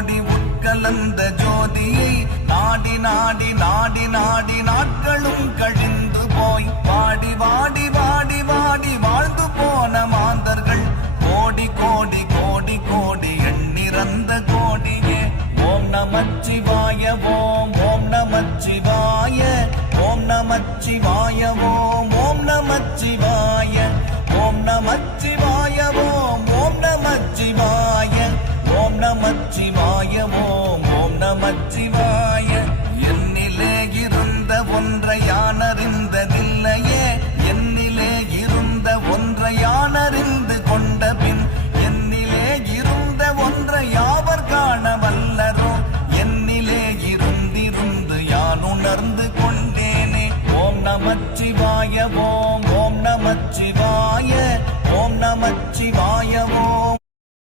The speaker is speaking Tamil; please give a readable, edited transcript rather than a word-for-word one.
கோடி உட்கலந்த ஜோதியை நாடி நாடி நாடி நாடி நாட்களும் கழிந்து போய் வாடி வாடி வாடி வாடி வாழ்ந்து போன மாந்தர்கள் கோடி கோடி கோடி கோடி எண்ணிறந்த கோடியே ஓம் நமச்சிவாய.